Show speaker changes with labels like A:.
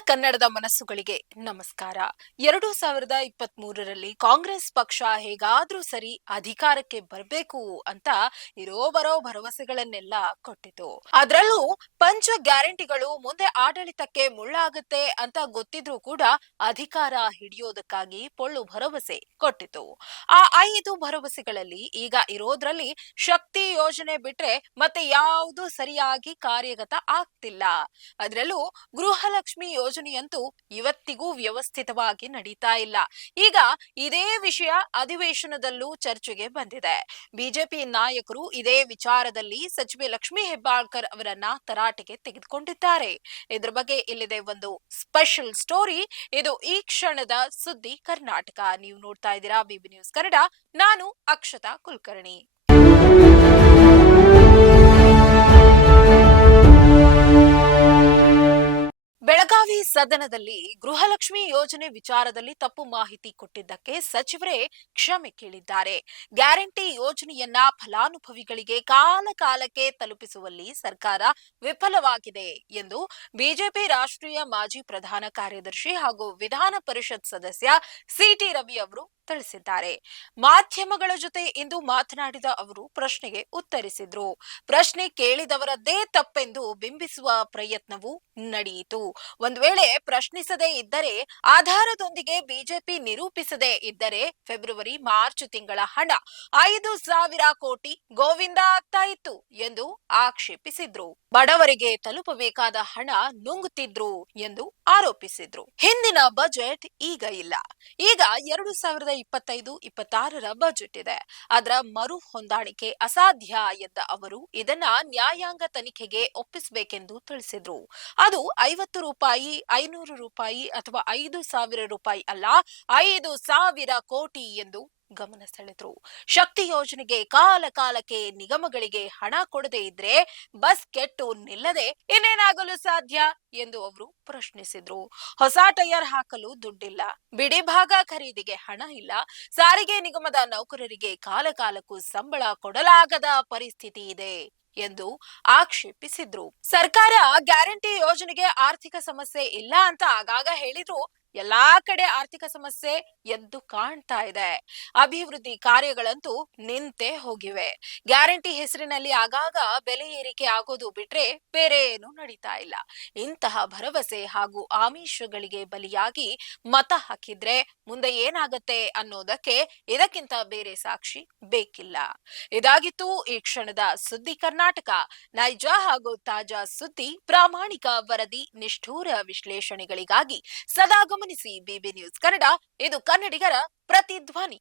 A: ಕನ್ನಡದ ಮನಸ್ಸುಗಳಿಗೆ ನಮಸ್ಕಾರ. ಎರಡು ಸಾವಿರದ ಇಪ್ಪತ್ತ್ ಮೂರರಲ್ಲಿ ಕಾಂಗ್ರೆಸ್ ಪಕ್ಷ ಹೇಗಾದ್ರೂ ಸರಿ ಅಧಿಕಾರಕ್ಕೆ ಬರಬೇಕು ಅಂತ ಇರೋ ಬರೋ ಭರವಸೆಗಳನ್ನೆಲ್ಲ ಕೊಟ್ಟಿತು. ಅದರಲ್ಲೂ ಪಂಚ ಗ್ಯಾರಂಟಿಗಳು ಮುಂದೆ ಆಡಳಿತಕ್ಕೆ ಮುಳ್ಳಾಗುತ್ತೆ ಅಂತ ಗೊತ್ತಿದ್ರೂ ಕೂಡ ಅಧಿಕಾರ ಹಿಡಿಯೋದಕ್ಕಾಗಿ ಪೊಳ್ಳು ಭರವಸೆ ಕೊಟ್ಟಿತು. ಆ ಐದು ಭರವಸೆಗಳಲ್ಲಿ ಈಗ ಇರೋದ್ರಲ್ಲಿ ಶಕ್ತಿ ಯೋಜನೆ ಬಿಟ್ರೆ ಮತ್ತೆ ಯಾವುದು ಸರಿಯಾಗಿ ಕಾರ್ಯಗತ ಆಗ್ತಿಲ್ಲ. ಅದರಲ್ಲೂ ಗೃಹಲಕ್ಷ್ಮಿ ಯೋಜನೆಯಂತೂ ಇವತ್ತಿಗೂ ವ್ಯವಸ್ಥಿತವಾಗಿ ನಡೀತಾ ಇಲ್ಲ. ಈಗ ಇದೇ ವಿಷಯ ಅಧಿವೇಶನದಲ್ಲೂ ಚರ್ಚೆಗೆ ಬಂದಿದೆ. ಬಿಜೆಪಿ ನಾಯಕರು ಇದೇ ವಿಚಾರದಲ್ಲಿ ಸಚಿವೆ ಲಕ್ಷ್ಮಿ ಹೆಬ್ಬಾಳ್ಕರ್ ಅವರನ್ನ ತರಾಟೆಗೆ ತೆಗೆದುಕೊಂಡಿದ್ದಾರೆ. ಇದ್ರ ಬಗ್ಗೆ ಇಲ್ಲಿದೆ ಒಂದು ಸ್ಪೆಷಲ್ ಸ್ಟೋರಿ. ಇದು ಈ ಕ್ಷಣದ ಸುದ್ದಿ ಕರ್ನಾಟಕ. ನೀವು ನೋಡ್ತಾ ಇದ್ದೀರಾ ಬಿಬಿ ನ್ಯೂಸ್ ಕನ್ನಡ. ನಾನು ಅಕ್ಷತಾ ಕುಲಕರ್ಣಿ. ಸದನದಲ್ಲಿ ಗೃಹಲಕ್ಷ್ಮಿ ಯೋಜನೆ ವಿಚಾರದಲ್ಲಿ ತಪ್ಪು ಮಾಹಿತಿ ಕೊಟ್ಟಿದ್ದಕ್ಕೆ ಸಚಿವರೇ ಕ್ಷಮೆ ಕೇಳಿದ್ದಾರೆ. ಗ್ಯಾರಂಟಿ ಯೋಜನೆಯನ್ನ ಫಲಾನುಭವಿಗಳಿಗೆ ಕಾಲ ಕಾಲಕ್ಕೆ ತಲುಪಿಸುವಲ್ಲಿ ಸರ್ಕಾರ ವಿಫಲವಾಗಿದೆ ಎಂದು ಬಿಜೆಪಿ ರಾಷ್ಟ್ರೀಯ ಮಾಜಿ ಪ್ರಧಾನ ಕಾರ್ಯದರ್ಶಿ ಹಾಗೂ ವಿಧಾನ ಪರಿಷತ್ ಸದಸ್ಯ ಸಿಟಿ ರವಿ ಅವರು ತಿಳಿಸಿದ್ದಾರೆ. ಮಾಧ್ಯಮಗಳ ಜೊತೆ ಇಂದು ಮಾತನಾಡಿದ ಅವರು ಪ್ರಶ್ನೆಗೆ ಉತ್ತರಿಸಿದ್ರು. ಪ್ರಶ್ನೆ ಕೇಳಿದವರದ್ದೇ ತಪ್ಪೆಂದು ಬಿಂಬಿಸುವ ಪ್ರಯತ್ನವೂ ನಡೆಯಿತು. ಒಂದು ವೇಳೆ ಪ್ರಶ್ನಿಸದೇ ಇದ್ದರೆ, ಆಧಾರದೊಂದಿಗೆ ಬಿಜೆಪಿ ನಿರೂಪಿಸದೇ ಇದ್ದರೆ ಫೆಬ್ರವರಿ, ಮಾರ್ಚ್ ತಿಂಗಳ ಹಣ ಐದು ಸಾವಿರ ಕೋಟಿ ಗೋವಿಂದ ಆಗ್ತಾ ಇತ್ತು ಎಂದು ಆಕ್ಷೇಪಿಸಿದ್ರು. ಬಡವರಿಗೆ ತಲುಪಬೇಕಾದ ಹಣ ನುಂಗುತ್ತಿದ್ರು ಎಂದು ಆರೋಪಿಸಿದ್ರು. ಹಿಂದಿನ ಬಜೆಟ್ ಈಗ ಇಲ್ಲ. ಈಗ ಎರಡು ಸಾವಿರದ ಇಪ್ಪತ್ತೈದು, ಇಪ್ಪತ್ತಾರರ ಬಜೆಟ್ ಇದೆ. ಅದರ ಮರು ಹೊಂದಾಣಿಕೆ ಅಸಾಧ್ಯ ಎಂದ ಅವರು ಇದನ್ನ ನ್ಯಾಯಾಂಗ ತನಿಖೆಗೆ ಒಪ್ಪಿಸಬೇಕೆಂದು ತಿಳಿಸಿದ್ರು. ಅದು ಐವತ್ತು ರೂಪಾಯಿ, ಐನೂರು ರೂಪಾಯಿ ಅಥವಾ ಐದು ಸಾವಿರ ರೂಪಾಯಿ ಅಲ್ಲ, ಐದು ಸಾವಿರ ಕೋಟಿ ಎಂದು ಗಮನ ಸೆಳೆದ್ರು. ಶಕ್ತಿ ಯೋಜನೆಗೆ ಕಾಲ ಕಾಲಕ್ಕೆ ನಿಗಮಗಳಿಗೆ ಹಣ ಕೊಡದೇ ಇದ್ರೆ ಬಸ್ ಕೆಟ್ಟು ನಿಲ್ಲದೆ ಇನ್ನೇನಾಗಲು ಸಾಧ್ಯ? ಎಂದು ಅವರು ಪ್ರಶ್ನಿಸಿದ್ರು. ಹೊಸ ಟೈರ್ ಹಾಕಲು ದುಡ್ಡಿಲ್ಲ. ಬಿಡಿ ಭಾಗ ಖರೀದಿಗೆ ಹಣ ಇಲ್ಲ. ಸಾರಿಗೆ ನಿಗಮದ ನೌಕರರಿಗೆ ಕಾಲ ಕಾಲಕ್ಕೂ ಸಂಬಳ ಕೊಡಲಾಗದ ಪರಿಸ್ಥಿತಿ ಇದೆ ಎಂದು ಆಕ್ಷೇಪಿಸಿದ್ರು. ಸರ್ಕಾರ ಗ್ಯಾರಂಟಿ ಯೋಜನೆಗೆ ಆರ್ಥಿಕ ಸಮಸ್ಯೆ ಇಲ್ಲ ಅಂತ ಆಗಾಗ ಹೇಳಿದ್ರು. ಎಲ್ಲಾ ಕಡೆ ಆರ್ಥಿಕ ಸಮಸ್ಯೆ ಎದ್ದು ಕಾಣ್ತಾ ಇದೆ. ಅಭಿವೃದ್ಧಿ ಕಾರ್ಯಗಳಂತೂ ನಿಂತೆ ಹೋಗಿವೆ. ಗ್ಯಾರಂಟಿ ಹೆಸರಿನಲ್ಲಿ ಆಗಾಗ ಬೆಲೆ ಏರಿಕೆ ಆಗೋದು ಬಿಟ್ರೆ ಬೇರೆ ಏನು ನಡೀತಾ ಇಲ್ಲ. ಇಂತಹ ಭರವಸೆ ಹಾಗೂ ಆಮಿಷಗಳಿಗೆ ಬಲಿಯಾಗಿ ಮತ ಹಾಕಿದ್ರೆ ಮುಂದೆ ಏನಾಗತ್ತೆ ಅನ್ನೋದಕ್ಕೆ ಇದಕ್ಕಿಂತ ಬೇರೆ ಸಾಕ್ಷಿ ಬೇಕಿಲ್ಲ. ಇದಾಗಿತ್ತು ಈ ಕ್ಷಣದ ಸುದ್ದಿ ಕರ್ನಾಟಕ. ನೈಜ ಹಾಗೂ ತಾಜಾ ಸುದ್ದಿ, ಪ್ರಾಮಾಣಿಕ ವರದಿ, ನಿಷ್ಠೂರ ವಿಶ್ಲೇಷಣೆಗಳಿಗಾಗಿ ಸದಾ ಗಮನಿಸಿ ಬಿಬಿ ನ್ಯೂಸ್ ಕನ್ನಡ ಇದು ಕನ್ನಡಿಗರ ಪ್ರತಿಧ್ವನಿ.